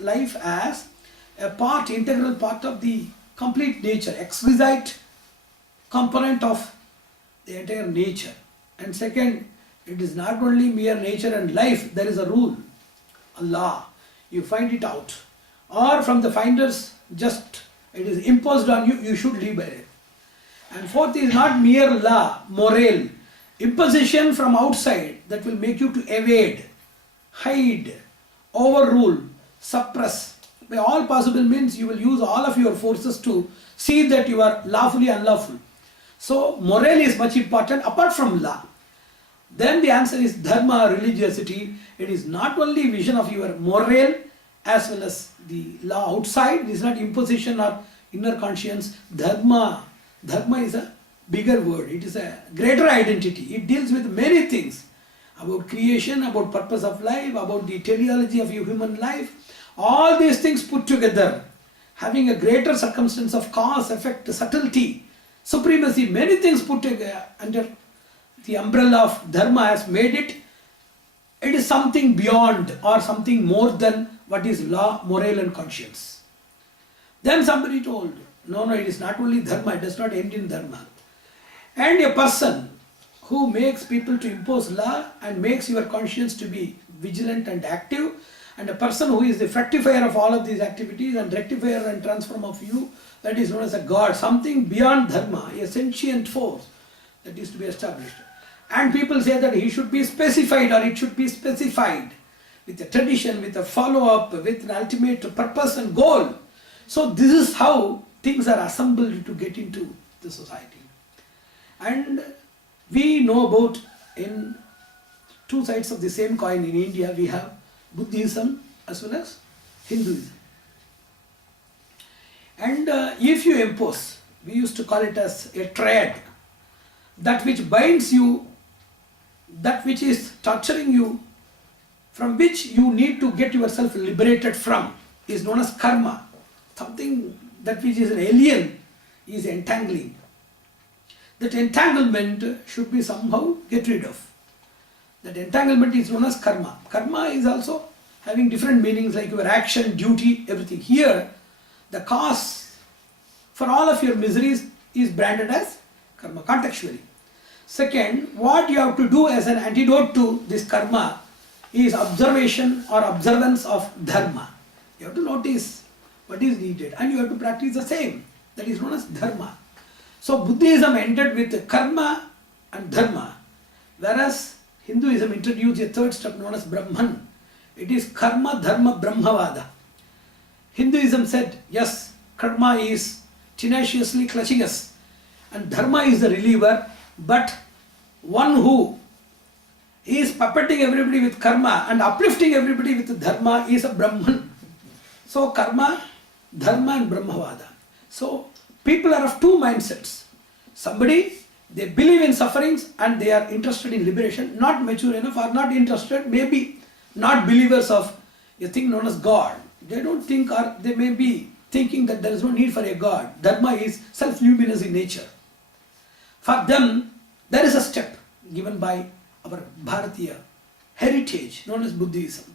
life as a part, integral part of the complete nature, exquisite component of the entire nature. And second, it is not only mere nature and life, there is a rule, a law. You find it out. Or from the finders, just it is imposed on you, you should live by it. And fourth is not mere law, moral, imposition from outside that will make you to evade, hide, overrule, suppress. By all possible means, you will use all of your forces to see that you are lawfully unlawful. So, moral is much important apart from law. Then the answer is dharma, religiosity. It is not only vision of your moral as well as the law outside. It is not imposition or inner conscience. Dharma is a bigger word. It is a greater identity. It deals with many things. About creation, about purpose of life, about the teleology of your human life. All these things put together, having a greater circumstance of cause, effect, subtlety, supremacy, many things put together under the umbrella of dharma has made it. It is something beyond or something more than what is law, moral and conscience. Then somebody told, no, it is not only dharma, it does not end in dharma. And a person who makes people to impose law and makes your conscience to be vigilant and active, and a person who is the fructifier of all of these activities and rectifier and transformer of you, that is known as a God, something beyond dharma, a sentient force that is to be established. And people say that he should be specified or it should be specified with a tradition, with a follow-up, with an ultimate purpose and goal. So this is how things are assembled to get into the society. And we know about, in two sides of the same coin in India, we have Buddhism as well as Hinduism. And if you impose, we used to call it as a trade, that which binds you, that which is torturing you, from which you need to get yourself liberated from, is known as karma. Something that which is an alien is entangling. That entanglement should be somehow get rid of. That entanglement is known as karma. Karma is also having different meanings like your action, duty, everything. Here, the cause for all of your miseries is branded as karma, contextually. Second, what you have to do as an antidote to this karma is observation or observance of dharma. You have to notice what is needed and you have to practice the same. That is known as dharma. So Buddhism ended with karma and dharma, whereas Hinduism introduced a third step known as Brahman. It is karma, dharma, brahmavada. Hinduism said, yes, karma is tenaciously clutching us and dharma is the reliever, but one who is puppeting everybody with karma and uplifting everybody with dharma is a Brahman. So karma, dharma and brahmavada. So people are of two mindsets. Somebody, they believe in sufferings and they are interested in liberation, not mature enough or not interested, maybe not believers of a thing known as God. They don't think, or they may be thinking that there is no need for a God. Dharma is self-luminous in nature. For them, there is a step given by our Bharatiya heritage known as Buddhism.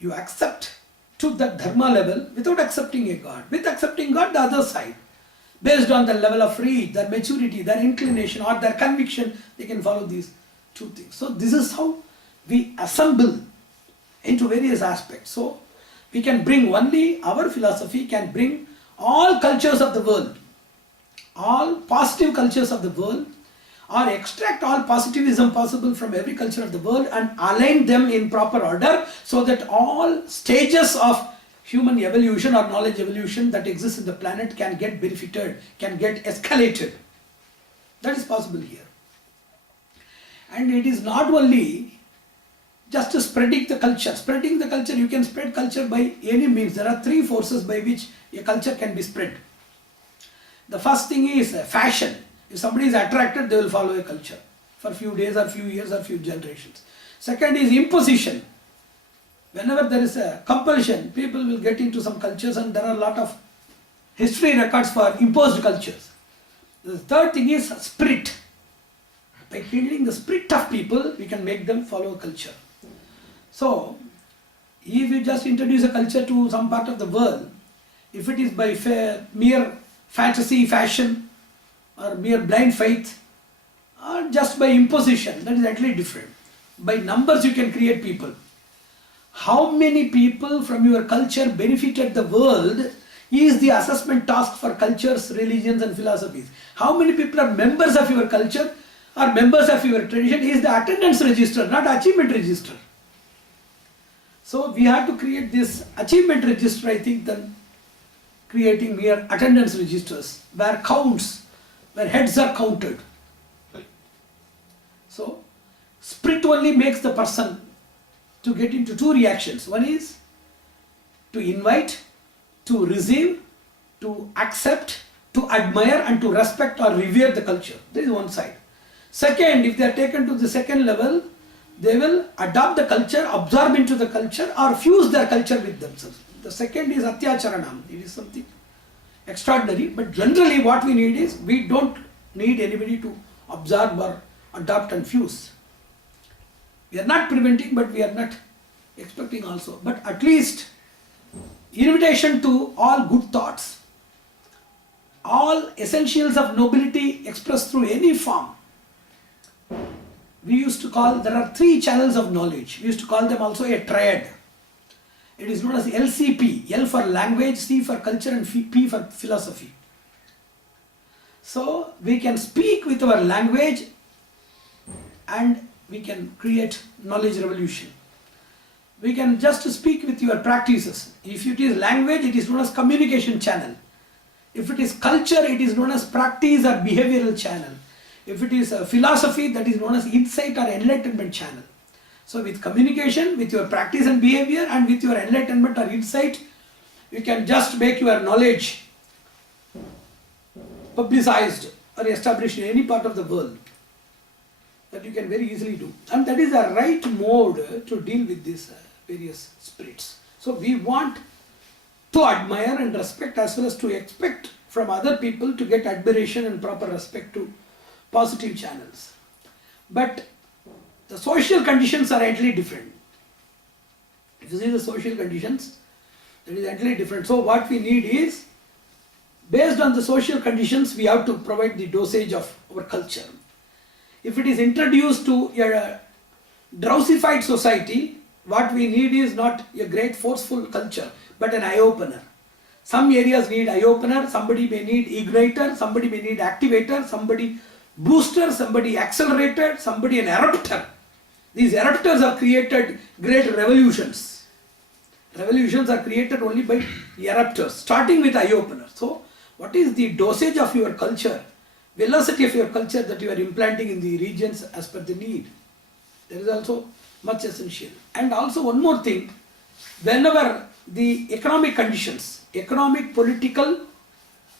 You accept to that dharma level without accepting a God. With accepting God, the other side. Based on the level of reach, their maturity, their inclination or their conviction, they can follow these two things. So this is how we assemble into various aspects. So we can bring only, our philosophy can bring all cultures of the world, all positive cultures of the world, or extract all positivism possible from every culture of the world and align them in proper order so that all stages of human evolution or knowledge evolution that exists in the planet can get benefited, can get escalated. That is possible here. And it is not only just spreading the culture. Spreading the culture, you can spread culture by any means. There are three forces by which a culture can be spread. The first thing is fashion. If somebody is attracted, they will follow a culture for a few days or few years or few generations. Second is imposition. Whenever there is a compulsion, people will get into some cultures and there are a lot of history records for imposed cultures. The third thing is spirit. By kindling the spirit of people, we can make them follow a culture. So, If you just introduce a culture to some part of the world, if it is by mere fantasy, fashion, or mere blind faith, or just by imposition, that is actually different. By numbers you can create people. How many people from your culture benefited the world is the assessment task for cultures, religions and philosophies. How many people are members of your culture or members of your tradition is the attendance register, not achievement register. So we have to create this achievement register, I think, than creating mere attendance registers where counts, where heads are counted. So spirit only makes the person to get into two reactions. One is to invite, to receive, to accept, to admire and to respect or revere the culture. This is one side. Second, if they are taken to the second level, they will adopt the culture, absorb into the culture or fuse their culture with themselves. The second is Atyacharanam. It is something extraordinary, but generally what we need is, we don't need anybody to absorb or adopt and fuse. We are not preventing, but we are not expecting also. But at least invitation to all good thoughts, all essentials of nobility expressed through any form. We used to call, there are three channels of knowledge. We used to call them also a triad. It is known as LCP, L for language, C for culture and P for philosophy. So we can speak with our language and we can create knowledge revolution. We can just speak with your practices. If it is language, it is known as communication channel. If it is culture, it is known as practice or behavioral channel. If it is philosophy, that is known as insight or enlightenment channel. So with communication, with your practice and behavior and with your enlightenment or insight, you can just make your knowledge publicized or established in any part of the world. That you can very easily do. And that is the right mode to deal with these various spirits. So we want to admire and respect as well as to expect from other people to get admiration and proper respect to positive channels. But the social conditions are entirely different. If you see the social conditions, that is entirely different. So what we need is, based on the social conditions, we have to provide the dosage of our culture. If it is introduced to a drowsified society, what we need is not a great forceful culture, but an eye-opener. Some areas need eye-opener, somebody may need igniter, somebody may need activator, somebody booster, somebody accelerator, somebody an eruptor. These eruptors have created great revolutions. Revolutions are created only by eruptors, starting with eye-opener. So, what is the dosage of your culture, velocity of your culture that you are implanting in the regions as per the need? There is also much essential. And also one more thing, whenever the economic conditions, economic, political,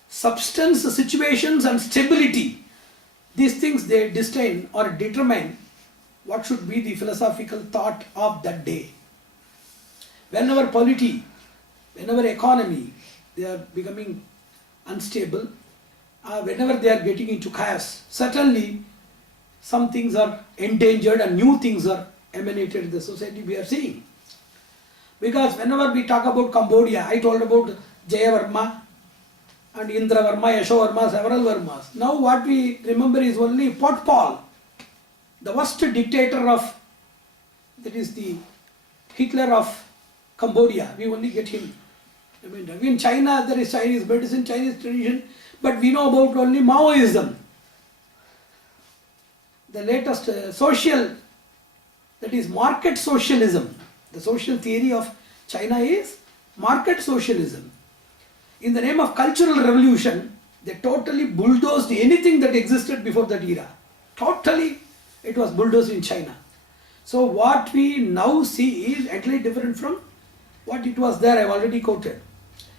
substance, situations and stability, these things they disdain or determine what should be the philosophical thought of that day. Whenever polity, whenever economy, they are becoming unstable, whenever they are getting into chaos, certainly some things are endangered and new things are emanated in the society we are seeing. Because whenever we talk about Cambodia, I told about Jayavarma and Indra Varma, Yashovarma, several Varmas. Now what we remember is only Potpal, the worst dictator of, that is the Hitler of Cambodia. We only get him. I mean, in China there is Chinese medicine, Chinese tradition, but we know about only Maoism. The latest social, that is market socialism. The social theory of China is market socialism. In the name of cultural revolution, they totally bulldozed anything that existed before that era. Totally, it was bulldozed in China. So what we now see is entirely different from what it was there. I have already quoted.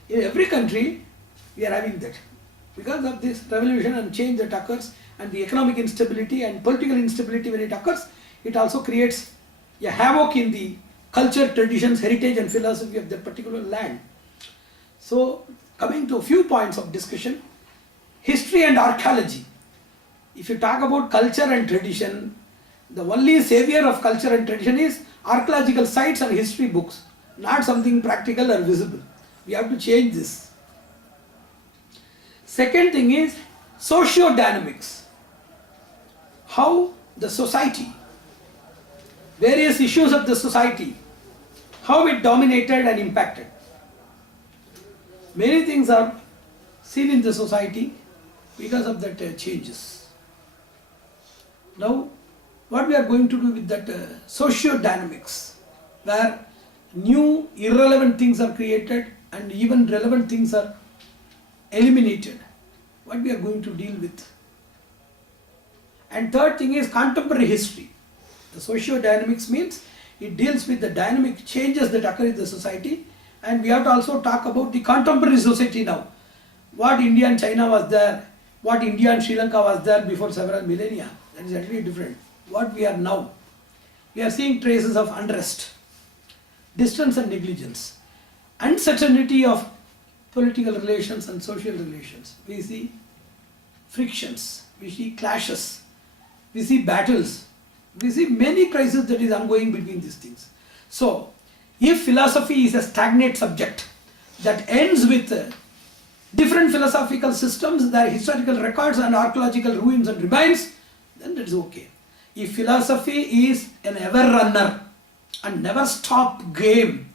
In every country, we are having that. Because of this revolution and change that occurs, and the economic instability and political instability when it occurs, it also creates a havoc in the culture, traditions, heritage and philosophy of that particular land. So, coming to a few points of discussion, history and archaeology. If you talk about culture and tradition, the only savior of culture and tradition is archaeological sites and history books. not something practical or visible. We have to change this. Second thing is socio-dynamics. How the society, various issues of the society, how it dominated and impacted. Many things are seen in the society because of that changes. Now, what we are going to do with that socio-dynamics, where new irrelevant things are created and even relevant things are eliminated, what we are going to deal with. And third thing is contemporary history. The socio-dynamics means it deals with the dynamic changes that occur in the society, and we have to also talk about the contemporary society now. What India and China was there, what India and Sri Lanka was there before several millennia, that is actually different. What we are now, we are seeing traces of unrest, distance and negligence, uncertainty of political relations and social relations. We see frictions, we see clashes, we see battles, we see many crises that is ongoing between these things. So, if philosophy is a stagnant subject that ends with different philosophical systems, their historical records and archaeological ruins and remains, then that is okay. If philosophy is an ever runner and never stop game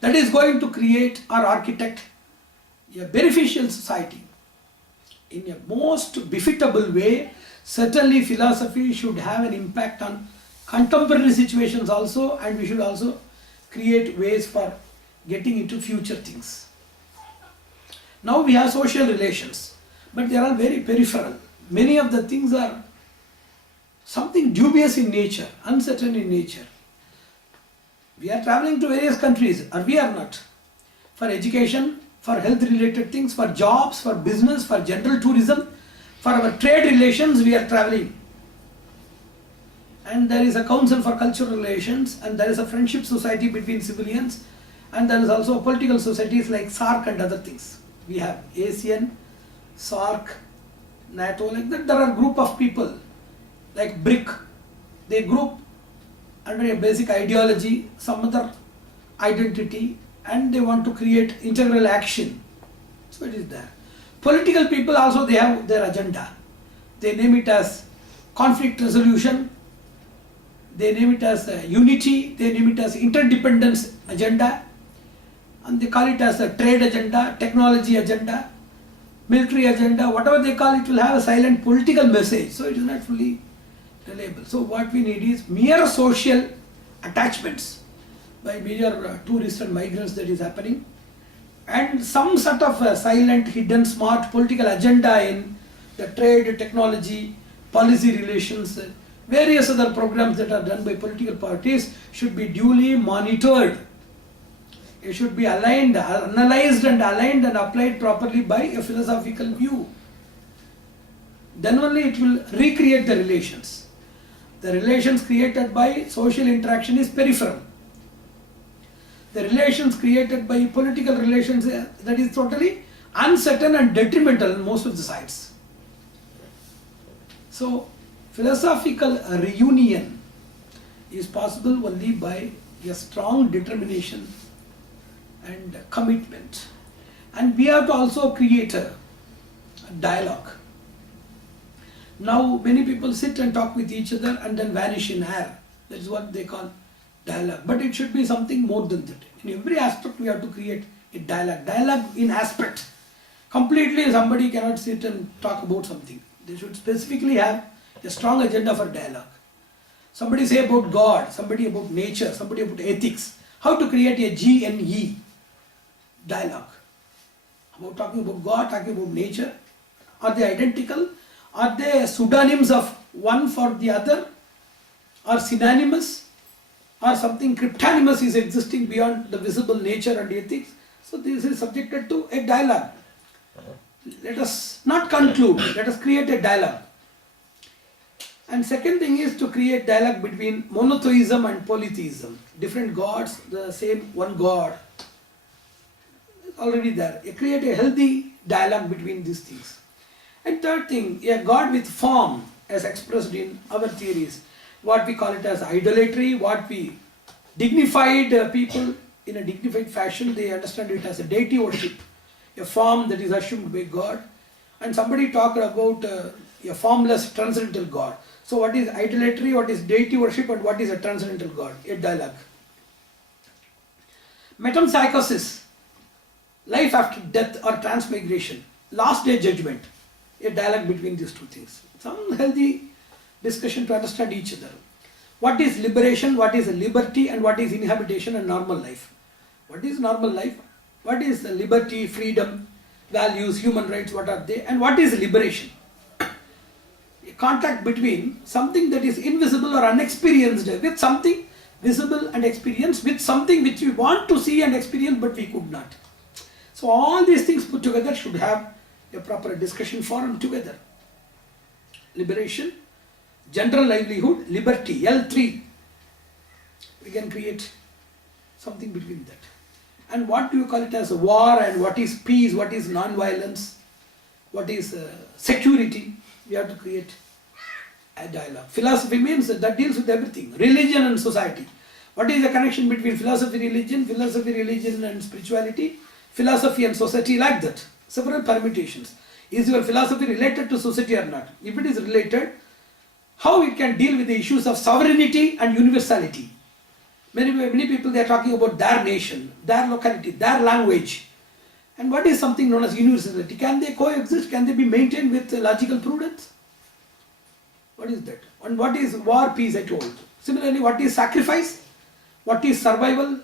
that is going to create or architect a beneficial society in a most befitable way, certainly philosophy should have an impact on contemporary situations also, and we should also create ways for getting into future things. Now we have social relations, but they are all very peripheral. Many of the things are something dubious in nature, uncertain in nature. We are traveling to various countries, or we are not, for education, for health related things, for jobs, for business, for general tourism, for our trade relations we are traveling. And there is a council for cultural relations, and there is a friendship society between civilians, and there is also political societies like SARC and other things. We have ASEAN, SARC, NATO, like that. There are a group of people like BRIC. They group under a basic ideology, some other identity, and they want to create integral action. So it is there. Political people also, they have their agenda. They name it as conflict resolution, they name it as unity, they name it as interdependence agenda, and they call it as a trade agenda, technology agenda, military agenda, whatever they call it, will have a silent political message. So it is not fully reliable. So what we need is mere social attachments by major tourists and migrants that is happening, and some sort of silent, hidden, smart political agenda in the trade, technology, policy relations, various other programs that are done by political parties should be duly monitored. It should be aligned, analyzed and aligned and applied properly by a philosophical view. Then only it will recreate the relations. The relations created by social interaction is peripheral. The relations created by political relations, that is totally uncertain and detrimental on most of the sides. So, philosophical reunion is possible only by a strong determination and commitment. And we have to also create a dialogue. Now, many people sit and talk with each other and then vanish in air. That is what they call dialogue. But it should be something more than that. In every aspect, we have to create a dialogue. Dialogue in aspect. Completely, somebody cannot sit and talk about something. They should specifically have a strong agenda for dialogue. Somebody say about God, somebody about nature, somebody about ethics. How to create a G and E dialogue. About talking about God, talking about nature. Are they identical? Are they pseudonyms of one for the other? Or synonymous? Or something cryptonymous is existing beyond the visible nature and ethics? So this is subjected to a dialogue. Let us not conclude, let us create a dialogue. And second thing is to create dialogue between monotheism and polytheism. Different gods, the same one God. It's already there. You create a healthy dialogue between these things. And third thing, a God with form as expressed in our theories. What we call it as idolatry, what we dignified people, in a dignified fashion. They understand it as a deity worship, a form that is assumed by God. And somebody talked about a formless transcendental God. So what is idolatry, what is deity worship, and what is a transcendental God? A dialogue. Metempsychosis, life after death or transmigration, last day judgment, a dialogue between these two things. Some healthy discussion to understand each other. What is liberation, what is liberty, and what is inhabitation and normal life? What is normal life? What is liberty, freedom, values, human rights, what are they? And what is liberation? A contact between something that is invisible or unexperienced with something visible and experienced with something which we want to see and experience but we could not. So all these things put together should have a proper discussion forum together. Liberation, general livelihood, liberty, L3. We can create something between that. And what do you call it as a war, and what is peace, what is non-violence, what is security? We have to create a dialogue. Philosophy means that deals with everything. Religion and society. What is the connection between philosophy, religion and spirituality? Philosophy and society, like that. Several permutations. Is your philosophy related to society or not? If it is related, how it can deal with the issues of sovereignty and universality? Many people, they are talking about their nation, their locality, their language. And what is something known as universality? Can they coexist? Can they be maintained with logical prudence? What is that? And what is war, peace, I told. Similarly, what is sacrifice? What is survival?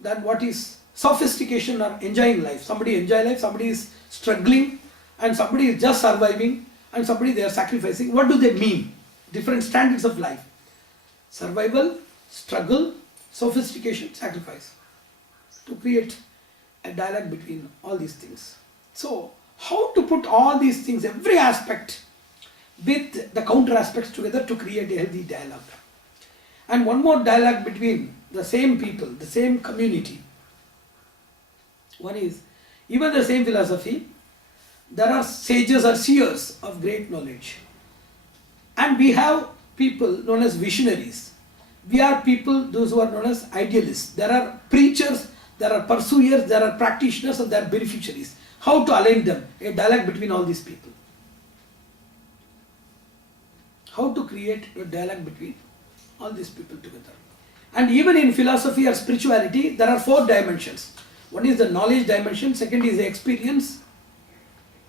Then what is sophistication or enjoying life? Somebody enjoy life, somebody is struggling, and somebody is just surviving, and somebody they are sacrificing. What do they mean? Different standards of life. Survival, struggle, sophistication, sacrifice. To create a dialogue between all these things. So, how to put all these things, every aspect, with the counter aspects together to create a healthy dialogue. And one more dialogue between the same people, the same community. One is, even the same philosophy, there are sages or seers of great knowledge. And we have people known as visionaries. We are people, those who are known as idealists. There are preachers, there are pursuers, there are practitioners, and there are beneficiaries. How to align them? A dialogue between all these people. How to create a dialogue between all these people together. And even in philosophy or spirituality, there are 4 dimensions. One is the knowledge dimension, second is the experience,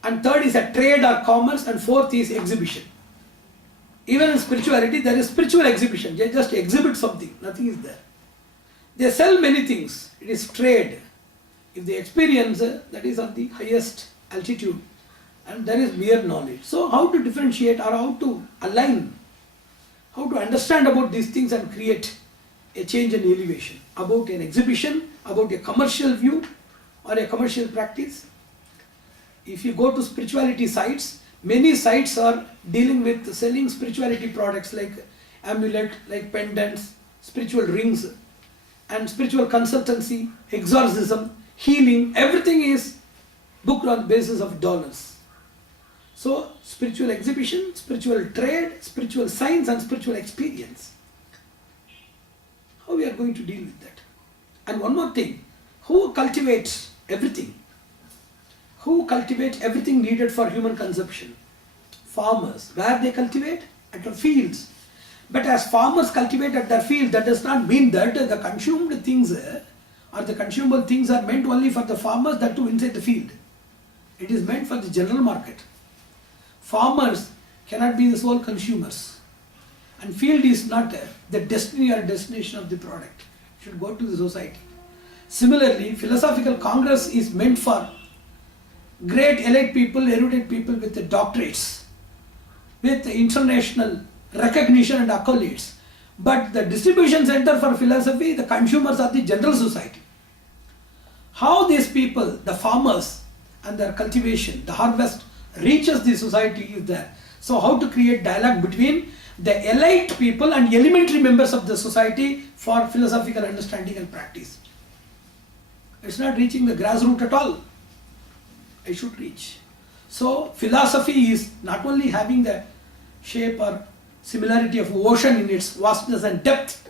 and third is a trade or commerce, and fourth is exhibition. Even in spirituality, there is spiritual exhibition. They just exhibit something, nothing is there. They sell many things, it is trade. If they experience, that is on the highest altitude, and there is mere knowledge. So how to differentiate, or how to align, how to understand about these things and create a change in elevation, about an exhibition, about a commercial view or a commercial practice. If you go to spirituality sites, many sites are dealing with selling spirituality products like amulet, like pendants, spiritual rings, and spiritual consultancy, exorcism, healing. Everything is booked on the basis of dollars. So spiritual exhibition, spiritual trade, spiritual science, and spiritual experience. How we are going to deal with that? And one more thing, who cultivates everything? Who cultivates everything needed for human consumption? Farmers. Where they cultivate? At the fields. But as farmers cultivate at their field, that does not mean that the consumed things or the consumable things are meant only for the farmers, that too inside the field. It is meant for the general market. Farmers cannot be the sole consumers. And field is not the destiny or destination of the product. It should go to the society. Similarly, philosophical congress is meant for great elite people, erudite people with the doctorates, with international recognition and accolades. But the distribution center for philosophy, the consumers are the general society. How these people, the farmers and their cultivation, the harvest reaches the society is there. So how to create dialogue between the elite people and elementary members of the society for philosophical understanding and practice. It's not reaching the grassroots at all. It should reach. So philosophy is not only having the shape or similarity of ocean in its vastness and depth.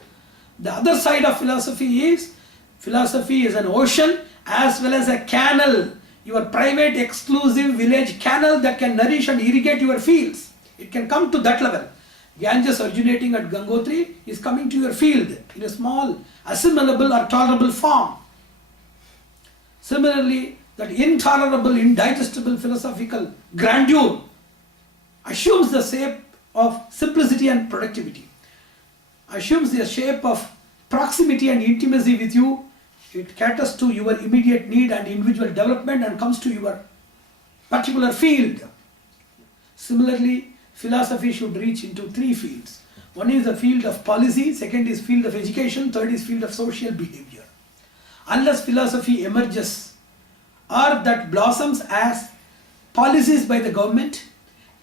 The other side of philosophy is Philosophy is an ocean as well as a canal, your private exclusive village canal that can nourish and irrigate your fields. It can come to that level. Ganges originating at Gangotri is coming to your field in a small, assimilable or tolerable form. Similarly, that intolerable, indigestible philosophical grandeur assumes the shape of simplicity and productivity, assumes the shape of proximity and intimacy with you. It caters to your immediate need and individual development and comes to your particular field. Similarly, philosophy should reach into three fields. One is the field of policy, second is field of education, third is field of social behavior. Unless philosophy emerges or that blossoms as policies by the government,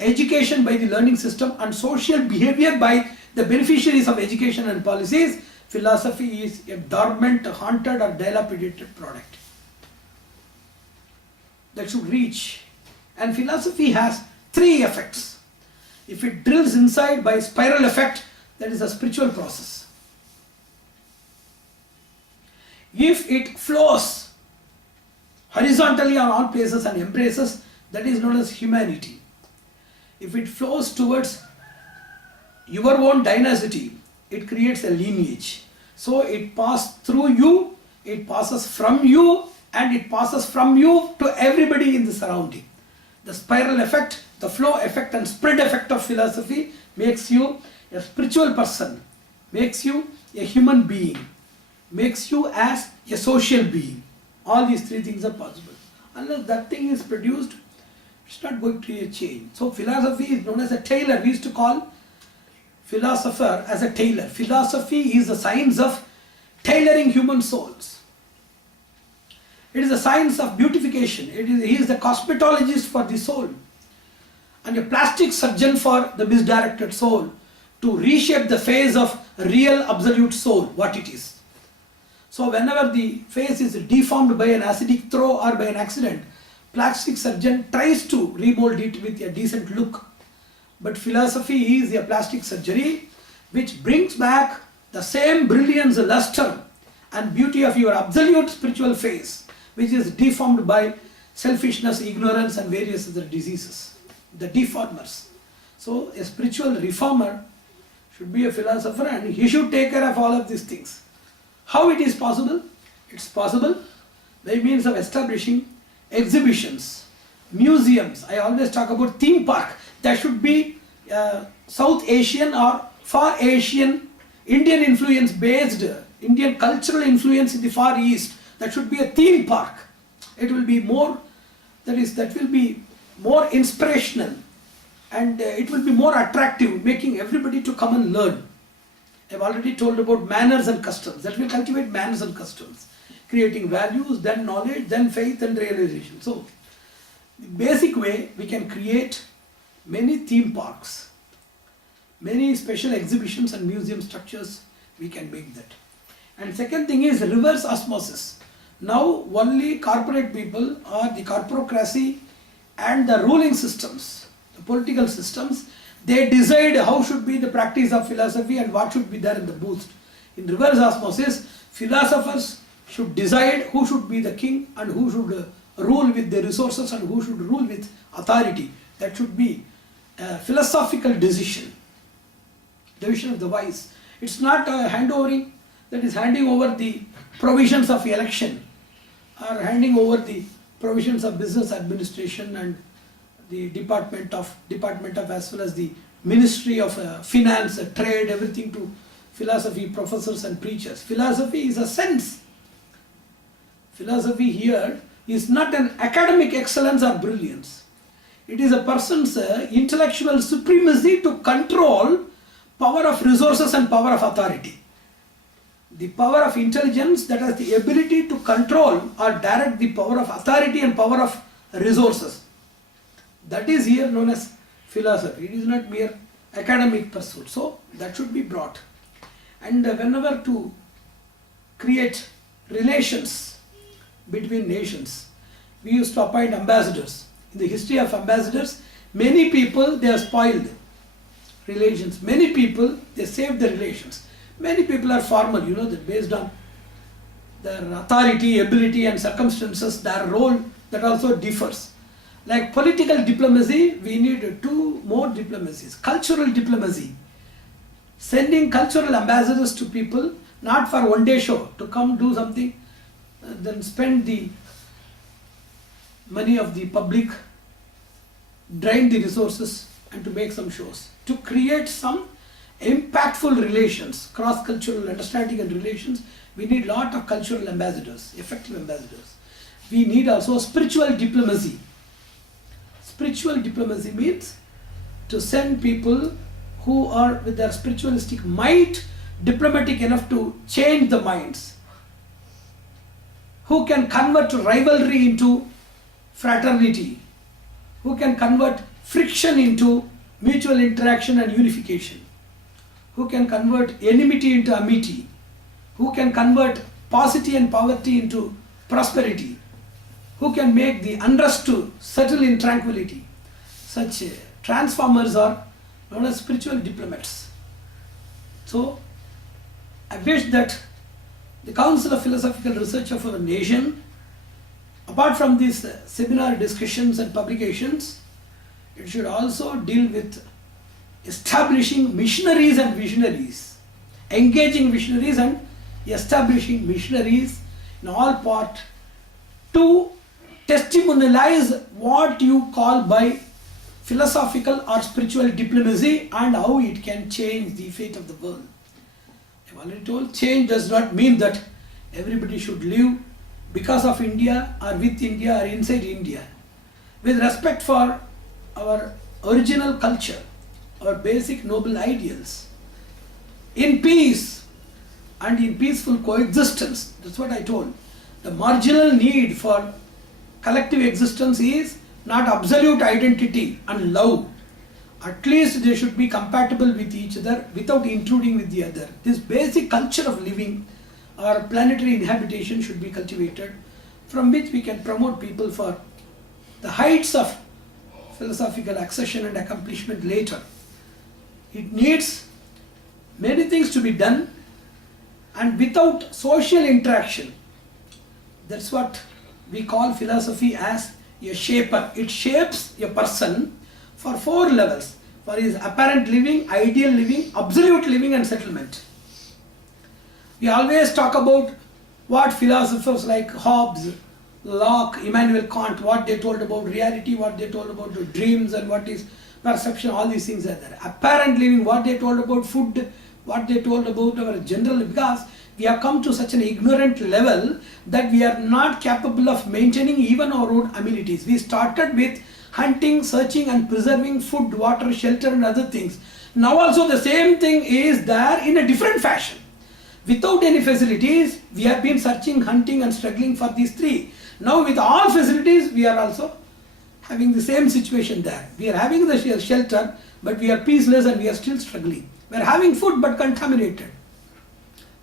education by the learning system, and social behavior by the beneficiaries of education and policies, philosophy is a dormant, haunted or dilapidated product that should reach. And philosophy has three effects. If it drills inside by spiral effect, that is a spiritual process. If it flows horizontally on all places and embraces, that is known as humanity. If it flows towards your own dynasty, it creates a lineage. So it passes through you, it passes from you, and it passes from you to everybody in the surrounding. The spiral effect, the flow effect and spread effect of philosophy makes you a spiritual person, makes you a human being, makes you as a social being. All these three things are possible. Unless that thing is produced, it's not going to be a change. So philosophy is known as a tailor. We used to call philosopher as a tailor. Philosophy is the science of tailoring human souls. It is a science of beautification. He is the cosmetologist for the soul and a plastic surgeon for the misdirected soul to reshape the face of real absolute soul, what it is. So whenever the face is deformed by an acidic throw or by an accident, plastic surgeon tries to remold it with a decent look. But philosophy is a plastic surgery which brings back the same brilliance, luster and beauty of your absolute spiritual face, which is deformed by selfishness, ignorance and various other diseases, the deformers. So a spiritual reformer should be a philosopher and he should take care of all of these things. How it is possible? It's possible by means of establishing exhibitions, museums. I always talk about theme park. There should be South Asian or Far Asian, Indian influence based, Indian cultural influence in the Far East. That should be a theme park. It will be more, that will be more inspirational and it will be more attractive, making everybody to come and learn. I've already told about manners and customs. That will cultivate manners and customs, creating values, then knowledge, then faith and realization. So, the basic way we can create many theme parks, many special exhibitions and museum structures, we can make that. And second thing is reverse osmosis. Now only corporate people or the corporocracy and the ruling systems, the political systems, they decide how should be the practice of philosophy and what should be there in the booth. In reverse osmosis, philosophers should decide who should be the king and who should rule with the resources and who should rule with authority. That should be a philosophical decision, division of the wise. It's not a handovering, that is handing over the provisions of election or handing over the provisions of business administration and the department of as well as the Ministry of Finance, Trade, everything to philosophy professors and preachers. Philosophy is a sense. Philosophy here is not an academic excellence or brilliance. It is a person's intellectual supremacy to control power of resources and power of authority. The power of intelligence that has the ability to control or direct the power of authority and power of resources. That is here known as philosophy. It is not mere academic pursuit. So that should be brought. And whenever to create relations between nations, we used to appoint ambassadors. In the history of ambassadors, many people they have spoiled relations. Many people they saved the relations. Many people are formal, that based on their authority, ability and circumstances, their role, that also differs. Like political diplomacy, we need two more diplomacies. Cultural diplomacy, sending cultural ambassadors to people, not for one day show, to come do something, then spend the money of the public, drain the resources and to make some shows. To create some impactful relations, cross-cultural understanding and relations, we need lot of cultural ambassadors, effective ambassadors. We need also spiritual diplomacy. Spiritual diplomacy means to send people who are with their spiritualistic might diplomatic enough to change the minds, who can convert rivalry into fraternity, who can convert friction into mutual interaction and unification, who can convert enmity into amity, who can convert paucity and poverty into prosperity, who can make the unrest to settle in tranquility. Such transformers are known as spiritual diplomats. So, I wish that the Council of Philosophical Research of our nation, apart from these seminar discussions and publications, it should also deal with establishing missionaries and visionaries, engaging missionaries and establishing missionaries in all part to testimonialize what you call by philosophical or spiritual diplomacy and how it can change the fate of the world. I've already told, change does not mean that everybody should live because of India or with India or inside India. With respect for our original culture, our basic noble ideals, in peace and in peaceful coexistence. That's what I told. The marginal need for collective existence is not absolute identity and love. At least they should be compatible with each other without intruding with the other. This basic culture of living or planetary inhabitation should be cultivated, from which we can promote people for the heights of philosophical accession and accomplishment later. It needs many things to be done, and without social interaction, that's what we call philosophy as a shaper. It shapes a person for 4 levels: for his apparent living, ideal living, absolute living and settlement. We always talk about what philosophers like Hobbes, Locke, Immanuel Kant, what they told about reality, what they told about the dreams and what is perception, all these things are there. Apparent living, what they told about food, what they told about our general, because we have come to such an ignorant level that we are not capable of maintaining even our own amenities. We started with hunting, searching and preserving food, water, shelter and other things. Now also the same thing is there in a different fashion. Without any facilities, we have been searching, hunting and struggling for these 3. Now with all facilities, we are also having the same situation there. We are having the shelter, but we are peaceless and we are still struggling. We are having food but contaminated.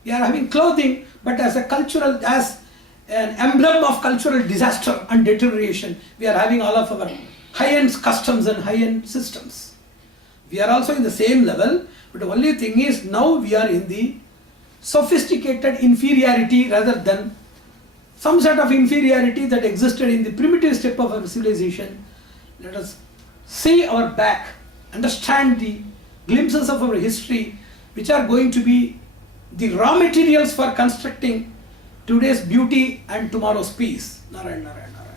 We are having clothing, but as a cultural, as an emblem of cultural disaster and deterioration, we are having all of our high-end customs and high-end systems. We are also in the same level, but the only thing is now we are in the sophisticated inferiority rather than some sort of inferiority that existed in the primitive step of our civilization. Let us see our back, understand the glimpses of our history, which are going to be the raw materials for constructing today's beauty and tomorrow's peace. Narayan, Narayan, Narayan.